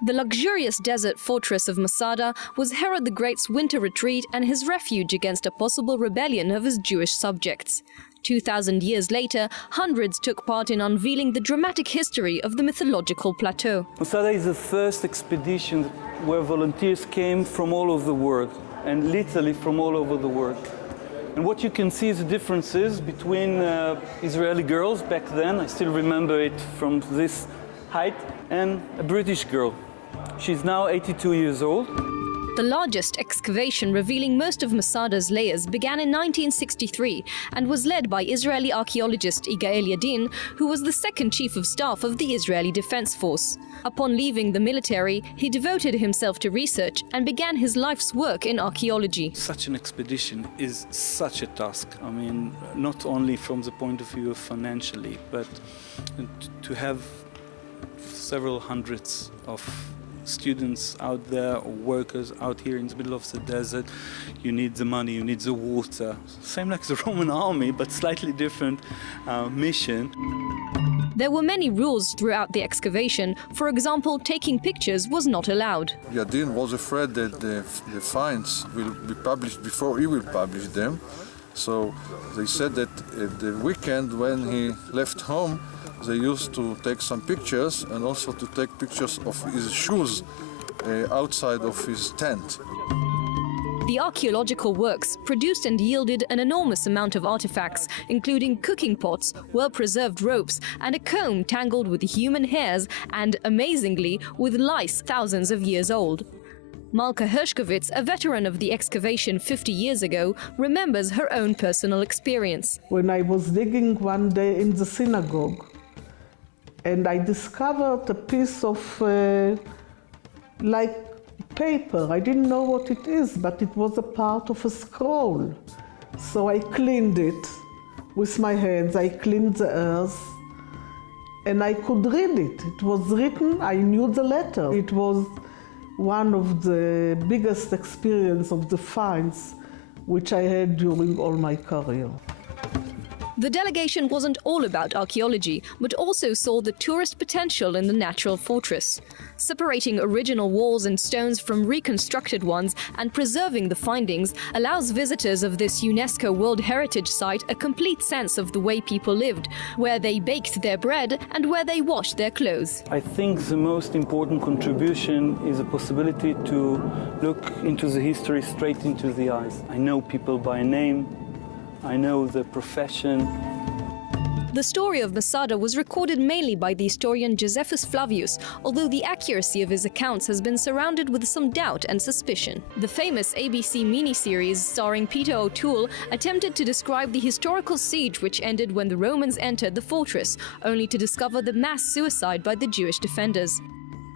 The luxurious desert fortress of Masada was Herod the Great's winter retreat and his refuge against a possible rebellion of his Jewish subjects. 2,000 years later, hundreds took part in unveiling the dramatic history of the mythological plateau. Masada is the first expedition where volunteers came from all over the world, and literally from all over the world. And what you can see is the differences between Israeli girls back then, I still remember it from this height, and a British girl. She's now 82 years old. The largest excavation revealing most of Masada's layers began in 1963 and was led by Israeli archaeologist Yigael Yadin, who was the second chief of staff of the Israeli Defense Force. Upon leaving the military, he devoted himself to research and began his life's work in archaeology. Such an expedition is such a task. I mean, not only from the point of view of financially, but to have several hundreds of students out there or workers out here in the middle of the desert. You need the money, you need the water. Same like the Roman army, but slightly different mission. There were many rules throughout the excavation. For example, taking pictures was not allowed. Yadin was afraid that the finds will be published before he will publish them. So they said that at the weekend when he left home, they used to take some pictures and also to take pictures of his shoes outside of his tent. The archaeological works produced and yielded an enormous amount of artifacts, including cooking pots, well-preserved ropes, and a comb tangled with human hairs and, amazingly, with lice thousands of years old. Malka Hershkovitz, a veteran of the excavation 50 years ago, remembers her own personal experience. When I was digging one day in the synagogue, and I discovered a piece of like paper. I didn't know what it is, but it was a part of a scroll. So I cleaned it with my hands. I cleaned the earth, and I could read it. It was written, I knew the letter. It was one of the biggest experience of the finds which I had during all my career. The delegation wasn't all about archaeology, but also saw the tourist potential in the natural fortress. Separating original walls and stones from reconstructed ones and preserving the findings allows visitors of this UNESCO World Heritage Site a complete sense of the way people lived, where they baked their bread and where they washed their clothes. I think the most important contribution is the possibility to look into the history straight into the eyes. I know people by name, I know the profession. The story of Masada was recorded mainly by the historian Josephus Flavius, although the accuracy of his accounts has been surrounded with some doubt and suspicion. The famous ABC miniseries starring Peter O'Toole attempted to describe the historical siege which ended when the Romans entered the fortress, only to discover the mass suicide by the Jewish defenders.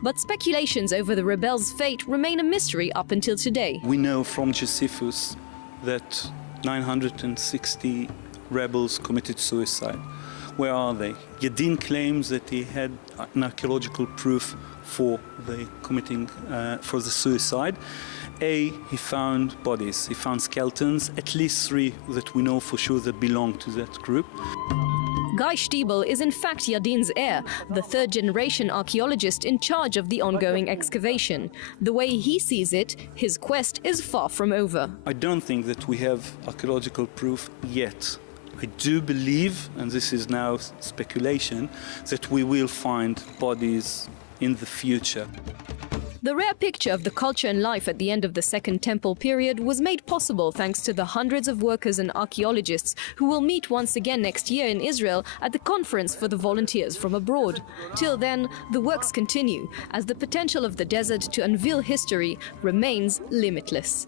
But speculations over the rebels' fate remain a mystery up until today. We know from Josephus that 960 rebels committed suicide. Where are they? Yadin claims that he had an archaeological proof for the suicide. He found bodies, he found skeletons, at least 3 that we know for sure that belong to that group. Guy Stiebel is in fact Yadin's heir, the third-generation archaeologist in charge of the ongoing excavation. The way he sees it, his quest is far from over. I don't think that we have archaeological proof yet. I do believe, and this is now speculation, that we will find bodies in the future. The rare picture of the culture and life at the end of the Second Temple period was made possible thanks to the hundreds of workers and archaeologists who will meet once again next year in Israel at the conference for the volunteers from abroad. Till then, the works continue, as the potential of the desert to unveil history remains limitless.